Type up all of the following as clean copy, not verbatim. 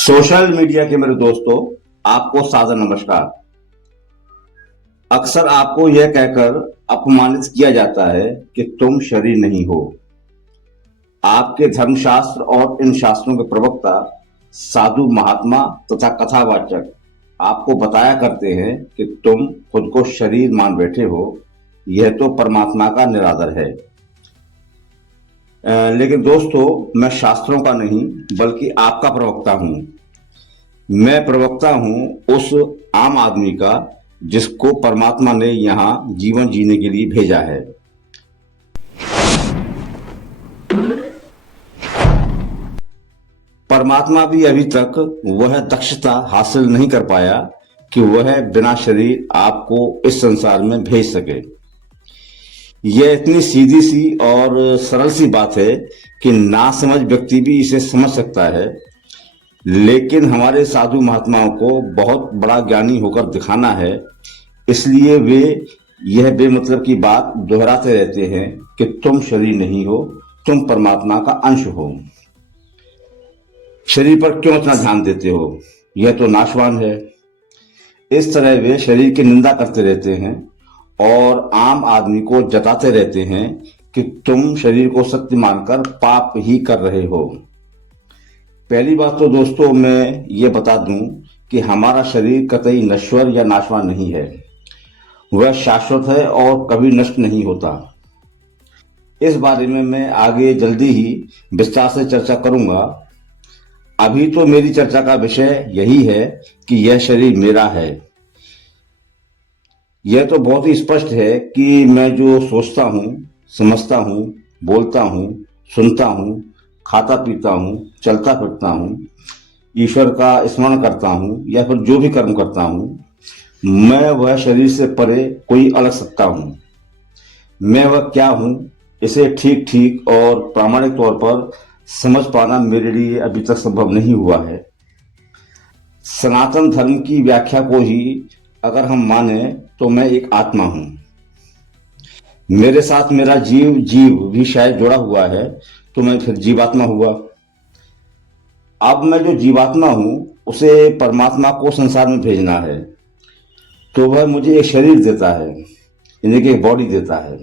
Social media के मेरे दोस्तों, आपको सादर नमस्कार। अक्सर आपको यह कहकर अपमानित किया जाता है कि तुम शरीर नहीं हो। आपके धर्मशास्त्र और इन शास्त्रों के प्रवक्ता, साधु महात्मा तथा कथावाचक आपको बताया करते हैं कि तुम खुद को शरीर मान बैठे हो। यह तो परमात्मा का निरादर है। लेकिन दोस्तों, मैं शास्त्रों का नहीं बल्कि आपका प्रवक्ता हूं। मैं प्रवक्ता हूं उस आम आदमी का जिसको परमात्मा ने यहाँ जीवन जीने के लिए भेजा है। परमात्मा भी अभी तक वह दक्षता हासिल नहीं कर पाया कि वह बिना शरीर आपको इस संसार में भेज सके। यह इतनी सीधी सी और सरल सी बात है कि नासमझ व्यक्ति भी इसे समझ सकता है, लेकिन हमारे साधु महात्माओं को बहुत बड़ा ज्ञानी होकर दिखाना है, इसलिए वे यह बेमतलब की बात दोहराते रहते हैं कि तुम शरीर नहीं हो, तुम परमात्मा का अंश हो। शरीर पर क्यों इतना ध्यान देते हो, यह तो नाशवान है। इस तरह वे शरीर की निंदा करते रहते हैं और आम आदमी को जताते रहते हैं कि तुम शरीर को सत्य मानकर पाप ही कर रहे हो। पहली बात तो दोस्तों मैं ये बता दूं कि हमारा शरीर कतई नश्वर या नाशवान नहीं है। वह शाश्वत है और कभी नष्ट नहीं होता। इस बारे में मैं आगे जल्दी ही विस्तार से चर्चा करूंगा। अभी तो मेरी चर्चा का विषय यही है कि यह शरीर मेरा है। यह तो बहुत ही स्पष्ट है कि मैं जो सोचता हूँ, समझता हूँ, बोलता हूँ, सुनता हूँ, खाता पीता हूँ, चलता फिरता हूँ, ईश्वर का स्मरण करता हूँ या फिर जो भी कर्म करता हूँ, मैं वह शरीर से परे कोई अलग सत्ता हूँ। मैं वह क्या हूँ, इसे ठीक ठीक और प्रामाणिक तौर पर समझ पाना मेरे लिए अभी तक संभव नहीं हुआ है। सनातन धर्म की व्याख्या को ही अगर हम माने तो मैं एक आत्मा हूँ। मेरे साथ मेरा जीव भी शायद जुड़ा हुआ है, तो मैं फिर जीवात्मा हुआ। अब मैं जो जीवात्मा हूं उसे परमात्मा को संसार में भेजना है, तो वह मुझे एक शरीर देता है, यानी कि एक बॉडी देता है।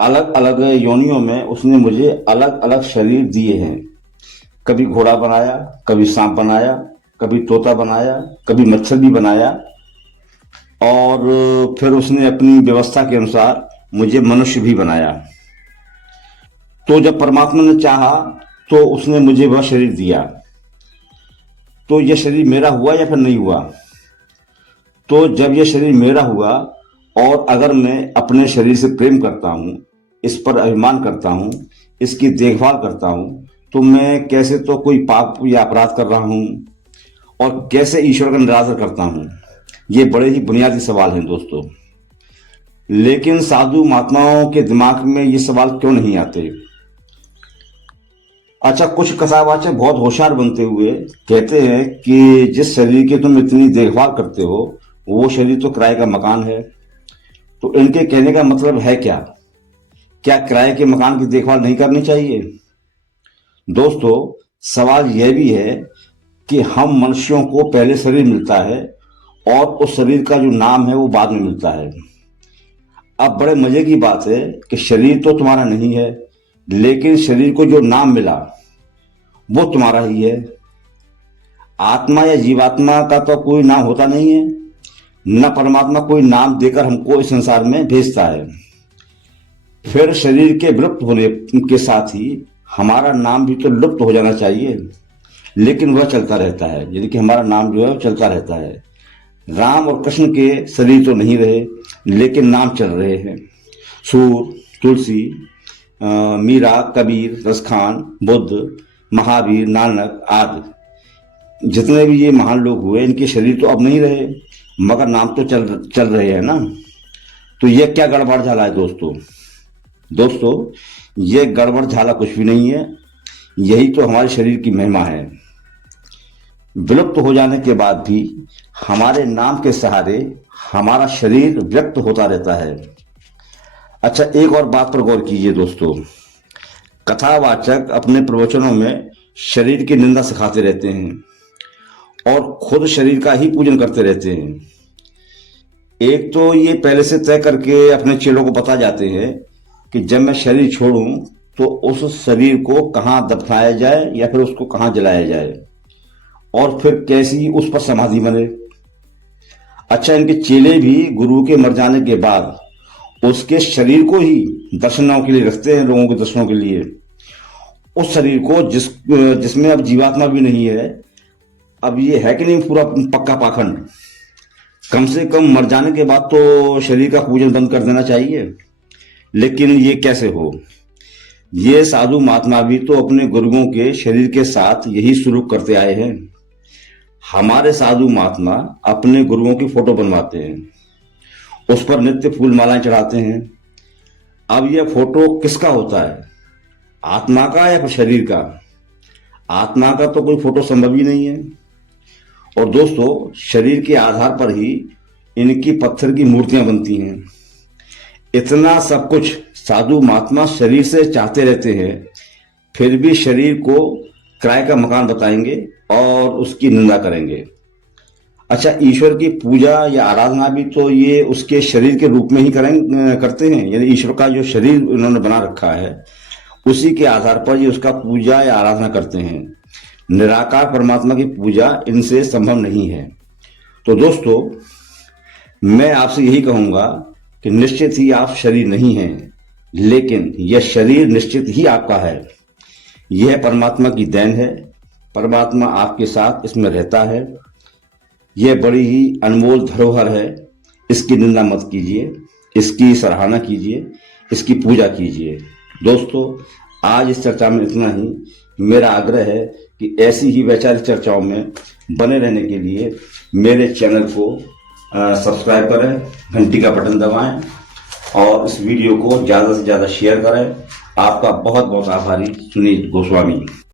अलग अलग योनियों में उसने मुझे अलग अलग शरीर दिए हैं। कभी घोड़ा बनाया, कभी सांप बनाया, कभी तोता बनाया, कभी मच्छर भी बनाया, और फिर उसने अपनी व्यवस्था के अनुसार मुझे मनुष्य भी बनाया। तो जब परमात्मा ने चाहा तो उसने मुझे वह शरीर दिया। तो यह शरीर मेरा हुआ या फिर नहीं हुआ? तो जब यह शरीर मेरा हुआ और अगर मैं अपने शरीर से प्रेम करता हूं, इस पर अभिमान करता हूं, इसकी देखभाल करता हूं, तो मैं कैसे तो कोई पाप या अपराध कर रहा हूं और कैसे ईश्वर का निरादर करता हूं? ये बड़े ही बुनियादी सवाल हैं दोस्तों। लेकिन साधु महात्माओं के दिमाग में ये सवाल क्यों नहीं आते? अच्छा, कुछ कथावाचक बहुत होशियार बनते हुए कहते हैं कि जिस शरीर की तुम इतनी देखभाल करते हो वो शरीर तो किराए का मकान है। तो इनके कहने का मतलब है क्या? क्या किराए के मकान की देखभाल नहीं करनी चाहिए? दोस्तों, सवाल यह भी है कि हम मनुष्यों को पहले शरीर मिलता है और उस शरीर का जो नाम है वो बाद में मिलता है। अब बड़े मजे की बात है कि शरीर तो तुम्हारा नहीं है, लेकिन शरीर को जो नाम मिला वो तुम्हारा ही है। आत्मा या जीवात्मा का तो कोई नाम होता नहीं है, न परमात्मा कोई नाम देकर हमको इस संसार में भेजता है। फिर शरीर के विलुप्त होने के साथ ही हमारा नाम भी तो लुप्त हो जाना चाहिए, लेकिन वह चलता रहता है, यानी कि हमारा नाम जो है वो चलता रहता है। राम और कृष्ण के शरीर तो नहीं रहे, लेकिन नाम चल रहे हैं। सूर, तुलसी, मीरा, कबीर, रसखान, बुद्ध, महावीर, नानक आदि जितने भी ये महान लोग हुए, इनके शरीर तो अब नहीं रहे, मगर नाम तो चल रहे हैं ना। तो ये क्या गड़बड़ झाला है दोस्तों, ये गड़बड़ झाला कुछ भी नहीं है। यही तो हमारे शरीर की महिमा है। विलुप्त हो जाने के बाद भी हमारे नाम के सहारे हमारा शरीर व्यक्त होता रहता है। अच्छा, एक और बात पर गौर कीजिए दोस्तों। कथावाचक अपने प्रवचनों में शरीर की निंदा सिखाते रहते हैं और खुद शरीर का ही पूजन करते रहते हैं। एक तो ये पहले से तय करके अपने चेलों को बता जाते हैं कि जब मैं शरीर छोड़ूं तो उस शरीर को कहाँ दफनाया जाए या फिर उसको कहाँ जलाया जाए और फिर कैसी उस पर समाधि बने। अच्छा, इनके चेले भी गुरु के मर जाने के बाद उसके शरीर को ही दर्शनों के लिए रखते हैं, लोगों के दर्शनों के लिए। उस शरीर को जिसमें अब जीवात्मा भी नहीं है। अब ये है कि नहीं पूरा पक्का पाखंड। कम से कम मर जाने के बाद तो शरीर का पूजन बंद कर देना चाहिए। लेकिन ये कैसे हो? ये साधु महात्मा भी तो अपने गुरुओं के शरीर के साथ यही सुलूक करते आए हैं। हमारे साधु महात्मा अपने गुरुओं की फोटो बनवाते हैं, उस पर नित्य फूल मालाएं चढ़ाते हैं। अब यह फोटो किसका होता है, आत्मा का या फिर शरीर का? आत्मा का तो कोई फोटो संभव ही नहीं है। और दोस्तों, शरीर के आधार पर ही इनकी पत्थर की मूर्तियां बनती हैं। इतना सब कुछ साधु महात्मा शरीर से चाहते रहते हैं, फिर भी शरीर को किराए का मकान बताएंगे और उसकी निंदा करेंगे। अच्छा, ईश्वर की पूजा या आराधना भी तो ये उसके शरीर के रूप में ही करते हैं। यानी ईश्वर का जो शरीर उन्होंने बना रखा है उसी के आधार पर ये उसका पूजा या आराधना करते हैं। निराकार परमात्मा की पूजा इनसे संभव नहीं है। तो दोस्तों, मैं आपसे यही कहूंगा कि निश्चित ही आप शरीर नहीं हैं, लेकिन यह शरीर निश्चित ही आपका है। यह परमात्मा की देन है। परमात्मा आपके साथ इसमें रहता है। यह बड़ी ही अनमोल धरोहर है। इसकी निंदा मत कीजिए, इसकी सराहना कीजिए, इसकी पूजा कीजिए। दोस्तों, आज इस चर्चा में इतना ही। मेरा आग्रह है कि ऐसी ही वैचारिक चर्चाओं में बने रहने के लिए मेरे चैनल को सब्सक्राइब करें, घंटी का बटन दबाएं और इस वीडियो को ज़्यादा से ज़्यादा शेयर करें। आपका बहुत बहुत आभारी, सुनील गोस्वामी।